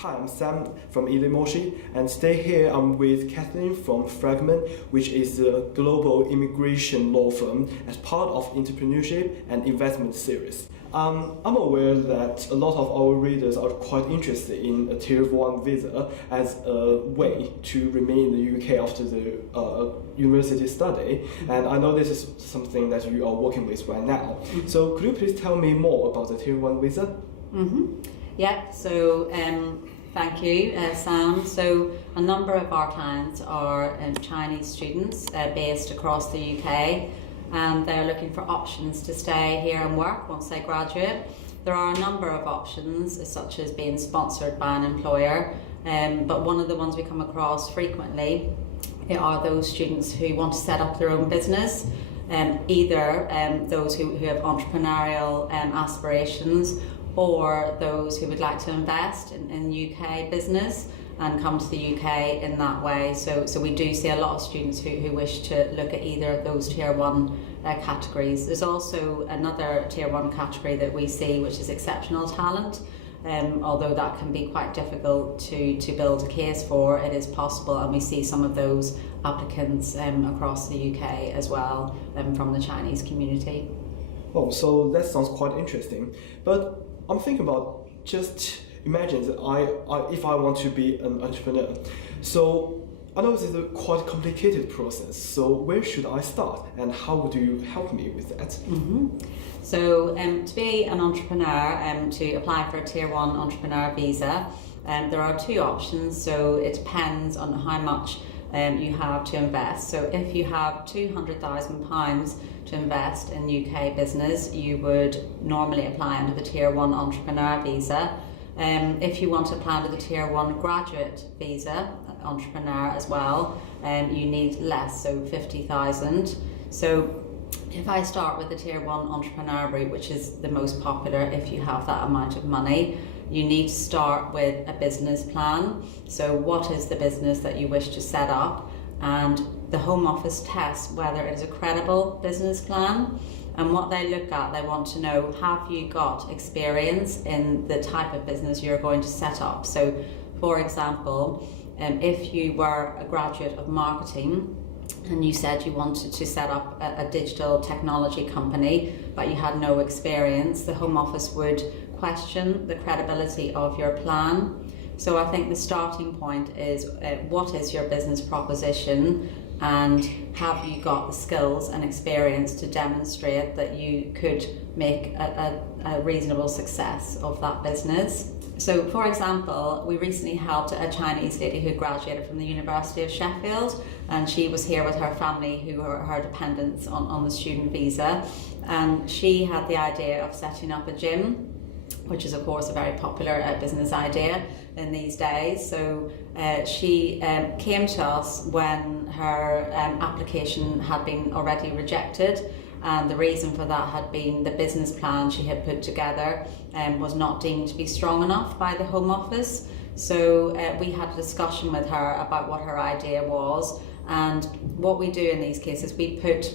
Hi, I'm Sam from Easy Moshi, and today here I'm with Kathleen from Fragomen, which is a global immigration law firm as part of entrepreneurship and investment series. I'm aware that a lot of our readers are quite interested in a Tier 1 visa as a way to remain in the UK after the university study, and I know this is something that you are working with right now. So could you please tell me more about the Tier 1 visa? Yeah, so thank you, Sam. So a number of our clients are Chinese students based across the UK, and they're looking for options to stay here and work once they graduate. There are a number of options, such as being sponsored by an employer, but one of the ones we come across frequently are those students who want to set up their own business, either those who have entrepreneurial aspirations, or those who would like to invest in UK business and come to the UK in that way. So we do see a lot of students who wish to look at either of those Tier 1 categories. There's also another Tier 1 category that we see, which is exceptional talent. Although that can be quite difficult to build a case for, it is possible, and we see some of those applicants across the UK as well from the Chinese community. Oh, so that sounds quite interesting. But I'm thinking about, just imagine that if I want to be an entrepreneur. So I know this is a quite complicated process. So where should I start, and how would you help me with that? So to be an entrepreneur, to apply for a Tier 1 entrepreneur visa, there are two options. So it depends on how much you have to invest. So if you have £200,000 to invest in UK business, you would normally apply under the Tier 1 entrepreneur visa. If you want to apply under the Tier 1 graduate visa, entrepreneur as well, you need less, so 50,000. So if I start with the Tier 1 entrepreneur route, which is the most popular if you have that amount of money, you need to start with a business plan. So what is the business that you wish to set up? And the Home Office tests whether it is a credible business plan. And what they look at, they want to know, have you got experience in the type of business you're going to set up? So for example, if you were a graduate of marketing and you said you wanted to set up a digital technology company, but you had no experience, the Home Office would question the credibility of your plan. So I think the starting point is what is your business proposition, and have you got the skills and experience to demonstrate that you could make a reasonable success of that business. So for example, we recently helped a Chinese lady who graduated from the University of Sheffield, and she was here with her family who were her dependents on the student visa, and she had the idea of setting up a gym, which is of course a very popular business idea in these days. So she came to us when her application had been already rejected, and the reason for that had been the business plan she had put together was not deemed to be strong enough by the Home Office. So we had a discussion with her about what her idea was, and what we do in these cases, we put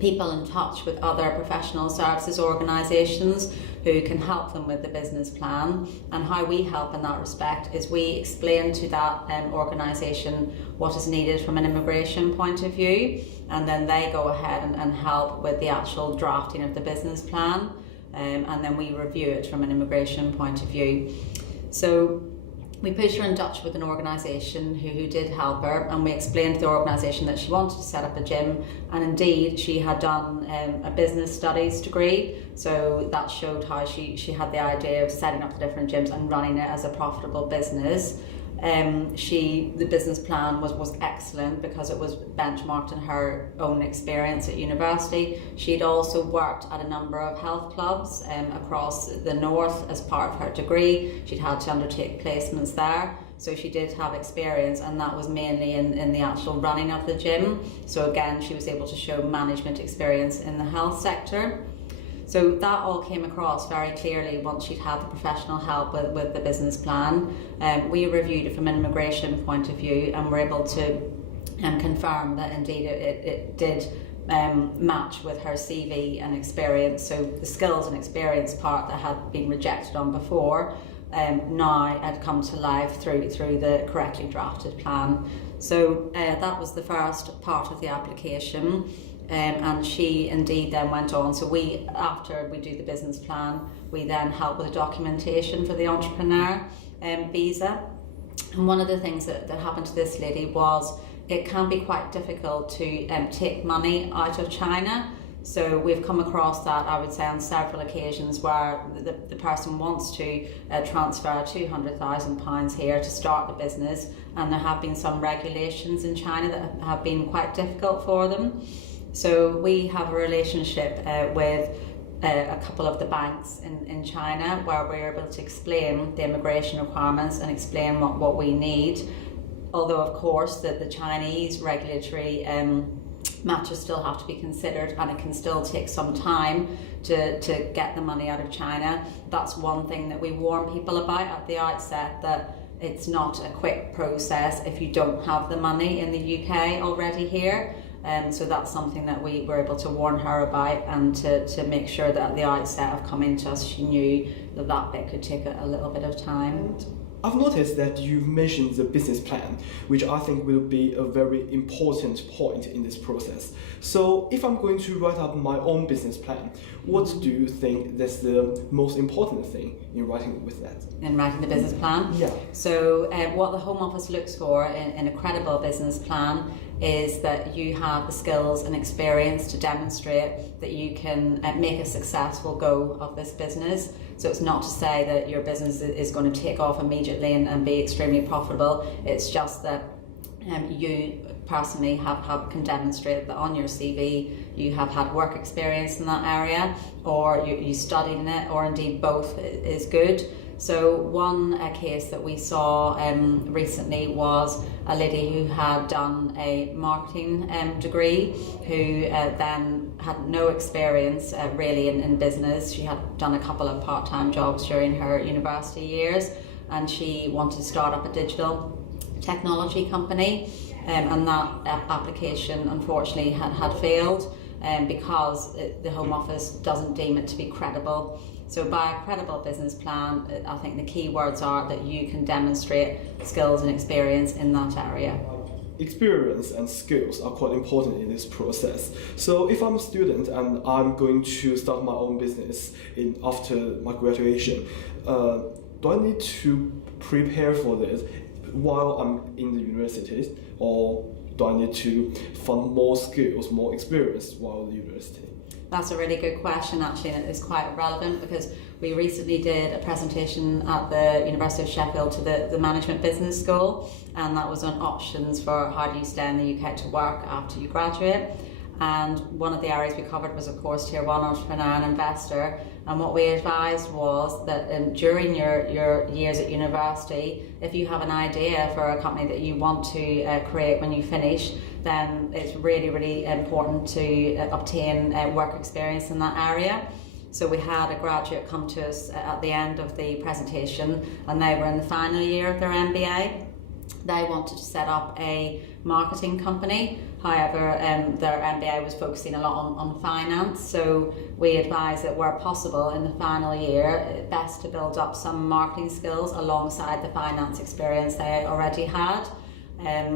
people in touch with other professional services organisations who can help them with the business plan. And how we help in that respect is we explain to that organisation what is needed from an immigration point of view, and then they go ahead and help with the actual drafting of the business plan, and then we review it from an immigration point of view. So we put her in touch with an organisation who did help her, and we explained to the organisation that she wanted to set up a gym, and indeed she had done a business studies degree, so that showed how she had the idea of setting up the different gyms and running it as a profitable business. The business plan was excellent because it was benchmarked in her own experience at university. She'd also worked at a number of health clubs across the north as part of her degree. She'd had to undertake placements there, so she did have experience, and that was mainly in the actual running of the gym. So again, she was able to show management experience in the health sector. So that all came across very clearly once she'd had the professional help with the business plan. We reviewed it from an immigration point of view, and were able to confirm that indeed it did match with her CV and experience. So the skills and experience part that had been rejected on before now had come to life through the correctly drafted plan. So that was the first part of the application. And she indeed then went on. So after we do the business plan, we then help with the documentation for the entrepreneur visa. And one of the things that happened to this lady was it can be quite difficult to take money out of China. So we've come across that, I would say, on several occasions where the person wants to transfer £200,000 here to start the business, and there have been some regulations in China that have been quite difficult for them. So we have a relationship with a couple of the banks in China where we're able to explain the immigration requirements and explain what we need. Although, of course, the Chinese regulatory matters still have to be considered, and it can still take some time to get the money out of China. That's one thing that we warn people about at the outset, that it's not a quick process if you don't have the money in the UK already here. So that's something that we were able to warn her about, and to make sure that at the outset of coming to us, she knew that bit could take a little bit of time. I've noticed that you've mentioned the business plan, which I think will be a very important point in this process. So if I'm going to write up my own business plan, what do you think that's the most important thing in writing with that? In writing the business plan? Yeah. So what the Home Office looks for in a credible business plan is that you have the skills and experience to demonstrate that you can make a successful go of this business. So it's not to say that your business is going to take off immediately and be extremely profitable. It's just that you personally can demonstrate that on your CV you have had work experience in that area, or you studied in it, or indeed both is good. So one case that we saw recently was a lady who had done a marketing degree, who then had no experience really in business. She had done a couple of part-time jobs during her university years, and she wanted to start up a digital technology company, and that application unfortunately had failed because the Home Office doesn't deem it to be credible. So by a credible business plan, I think the key words are that you can demonstrate skills and experience in that area. Experience and skills are quite important in this process. So if I'm a student and I'm going to start my own business after my graduation, do I need to prepare for this while I'm in the university, or do I need to find more skills, more experience while in the university? That's a really good question, actually, and it's quite relevant because we recently did a presentation at the University of Sheffield to the Management Business School, and that was on options for how do you stay in the UK to work after you graduate. And one of the areas we covered was, of course, Tier 1 entrepreneur and investor. And what we advised was that during your years at university, if you have an idea for a company that you want to create when you finish, then it's really, really important to obtain work experience in that area. So we had a graduate come to us at the end of the presentation, and they were in the final year of their MBA. They wanted to set up a marketing company. However, their MBA was focusing a lot on finance, so we advised that where possible in the final year, best to build up some marketing skills alongside the finance experience they already had.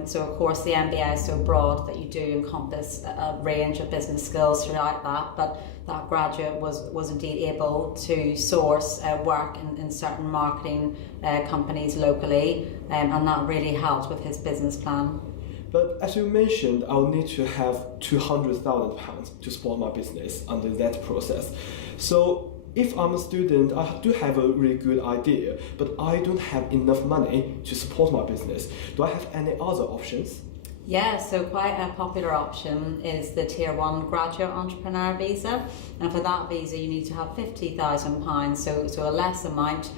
So of course the MBA is so broad that you do encompass a range of business skills throughout that, but that graduate was indeed able to source work in certain marketing companies locally, and that really helped with his business plan. But as you mentioned, I'll need to have £200,000 to support my business under that process. So if I'm a student, I do have a really good idea, but I don't have enough money to support my business. Do I have any other options? Yeah, so quite a popular option is the Tier 1 Graduate Entrepreneur Visa. And for that visa, you need to have £50,000, so a less amount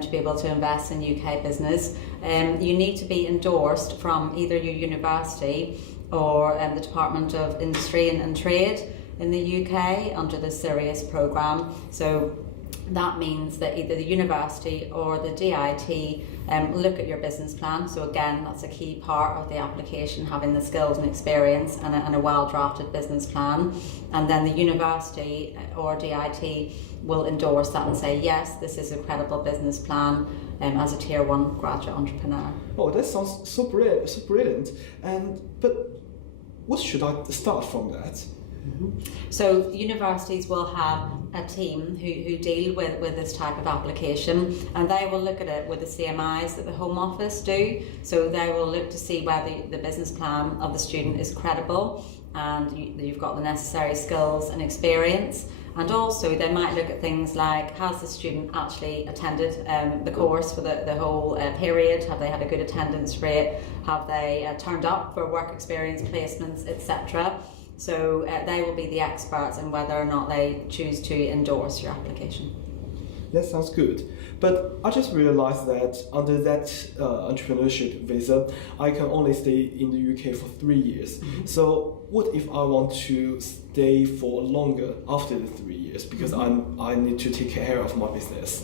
to be able to invest in UK business. You need to be endorsed from either your university or the Department of Industry and Trade in the UK under the Sirius programme. So that means that either the university or the DIT look at your business plan. So again, that's a key part of the application, having the skills and experience and a well-drafted business plan. And then the university or DIT will endorse that and say, yes, this is a credible business plan as a Tier 1 graduate entrepreneur. Oh, that sounds so brilliant. But what should I start from that? So universities will have a team who deal with this type of application, and they will look at it with the CMIs that the Home Office do. So they will look to see whether the business plan of the student is credible and you've got the necessary skills and experience. And also they might look at things like, has the student actually attended the course for the whole period? Have they had a good attendance rate? Have they turned up for work experience placements, etc.? So they will be the experts in whether or not they choose to endorse your application. That sounds good. But I just realized that under that entrepreneurship visa, I can only stay in the UK for 3 years. So what if I want to stay for longer after the 3 years? Because I need to take care of my business.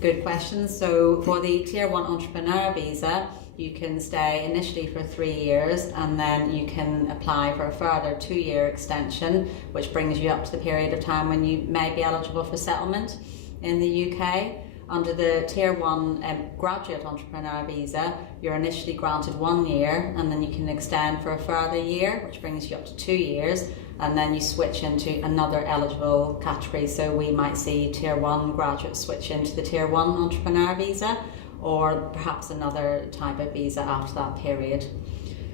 Good question. So for the Tier 1 entrepreneur visa, you can stay initially for 3 years, and then you can apply for a further 2-year extension, which brings you up to the period of time when you may be eligible for settlement in the UK. Under the Tier 1 graduate entrepreneur visa, you're initially granted 1 year, and then you can extend for a further year, which brings you up to 2 years, and then you switch into another eligible category. So we might see Tier 1 graduates switch into the Tier 1 entrepreneur visa, or perhaps another type of visa after that period.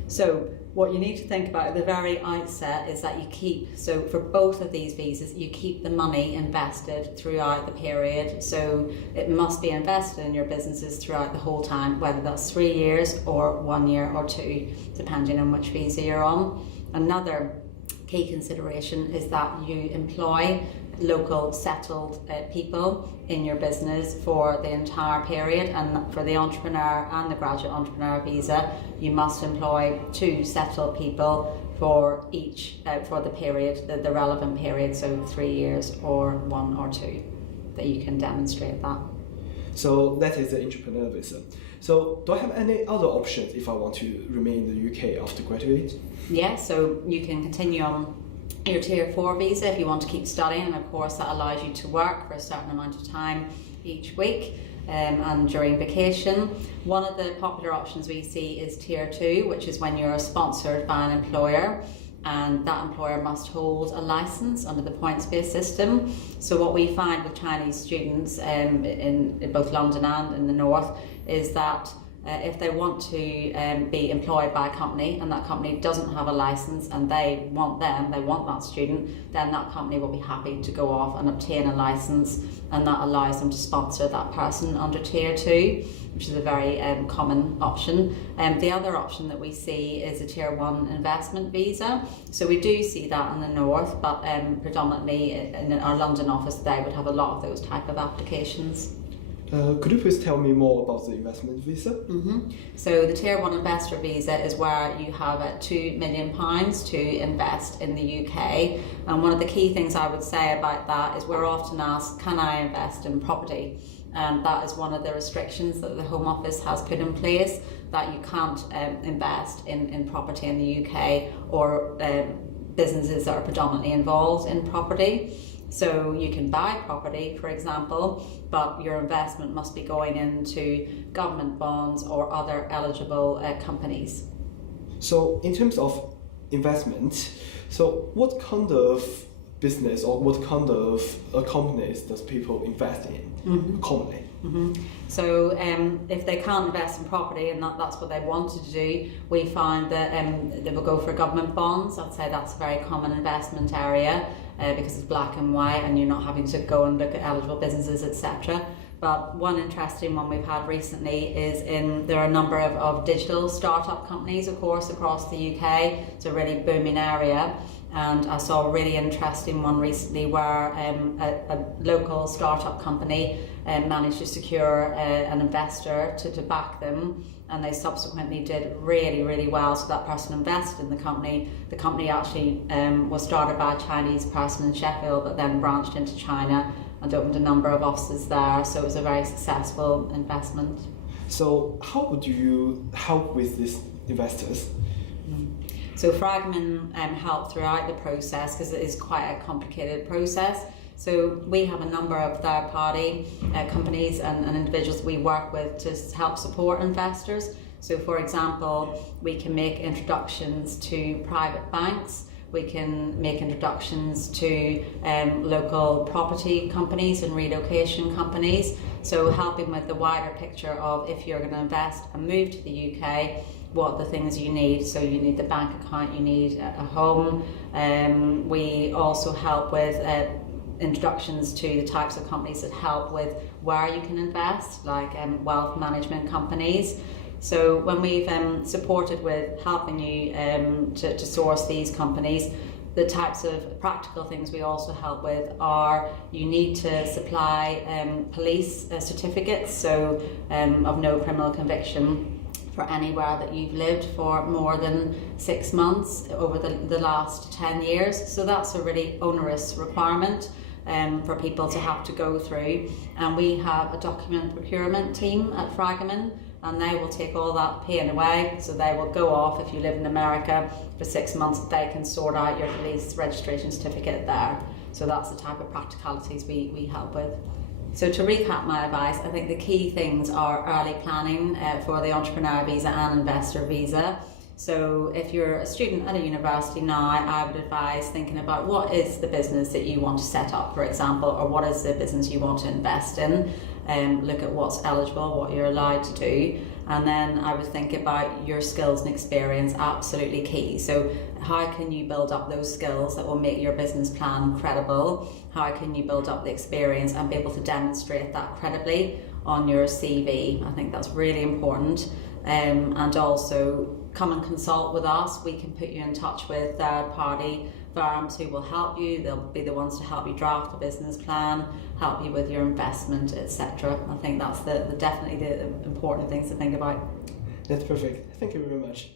So what you need to think about at the very outset is that so for both of these visas, you keep the money invested throughout the period. So it must be invested in your businesses throughout the whole time, whether that's 3 years or 1 year or 2, depending on which visa you're on. Another key consideration is that you employ local settled people in your business for the entire period, and for the entrepreneur and the graduate entrepreneur visa, you must employ 2 settled people for each for the period, the relevant period, so 3 years or 1 or 2, that you can demonstrate that. So that is the entrepreneur visa. So do I have any other options if I want to remain in the UK after graduate? Yeah, so you can continue on your Tier 4 visa if you want to keep studying, and of course that allows you to work for a certain amount of time each week and during vacation. One of the popular options we see is Tier 2, which is when you're sponsored by an employer, and that employer must hold a license under the points-based system. So what we find with Chinese students in both London and in the North is that if they want to be employed by a company and that company doesn't have a license and they want that student, then that company will be happy to go off and obtain a license, and that allows them to sponsor that person under Tier 2, which is a very common option. The other option that we see is a Tier 1 investment visa. So we do see that in the North, but predominantly in our London office they would have a lot of those type of applications. Could you please tell me more about the investment visa? So the Tier 1 investor visa is where you have £2 million to invest in the UK. And one of the key things I would say about that is we're often asked, can I invest in property? And that is one of the restrictions that the Home Office has put in place, that you can't invest in property in the UK or businesses that are predominantly involved in property. So you can buy property, for example, but your investment must be going into government bonds or other eligible companies. So in terms of investment, so what kind of business or what kind of companies does people invest in commonly? So if they can't invest in property and that's what they wanted to do, we find that they will go for government bonds. I'd say that's a very common investment area because it's black and white and you're not having to go and look at eligible businesses, etc. But one interesting one we've had recently is there are a number of digital startup companies, of course, across the UK. It's a really booming area. And I saw a really interesting one recently where a local startup company managed to secure an investor to back them, and they subsequently did really, really well. So that person invested in the company. The company actually was started by a Chinese person in Sheffield, but then branched into China and opened a number of offices there. So it was a very successful investment. So how would you help with these investors? So Fragomen helped throughout the process because it is quite a complicated process. So we have a number of third-party companies and individuals we work with to help support investors. So for example, we can make introductions to private banks, we can make introductions to local property companies and relocation companies. So helping with the wider picture of if you're going to invest and move to the UK, what the things you need. So you need the bank account, you need a home. We also help with introductions to the types of companies that help with where you can invest, like wealth management companies. So when we've supported with helping you to source these companies, the types of practical things we also help with are you need to supply police certificates, so of no criminal conviction for anywhere that you've lived for more than 6 months over the last 10 years. So that's a really onerous requirement for people to have to go through. And we have a document procurement team at Fragomen, and they will take all that pain away. So they will go off, if you live in America for 6 months, they can sort out your police registration certificate there. So that's the type of practicalities we help with. So to recap my advice, I think the key things are early planning for the entrepreneur visa and investor visa. So if you're a student at a university now, I would advise thinking about what is the business that you want to set up, for example, or what is the business you want to invest in. Look at what's eligible, what you're allowed to do. And then I would think about your skills and experience, absolutely key. So how can you build up those skills that will make your business plan credible? How can you build up the experience and be able to demonstrate that credibly on your CV? I think that's really important. And also come and consult with us. We can put you in touch with third-party firms who will help you. They'll be the ones to help you draft the business plan, help you with your investment, etc. I think that's definitely the important things to think about. That's perfect. Thank you very much.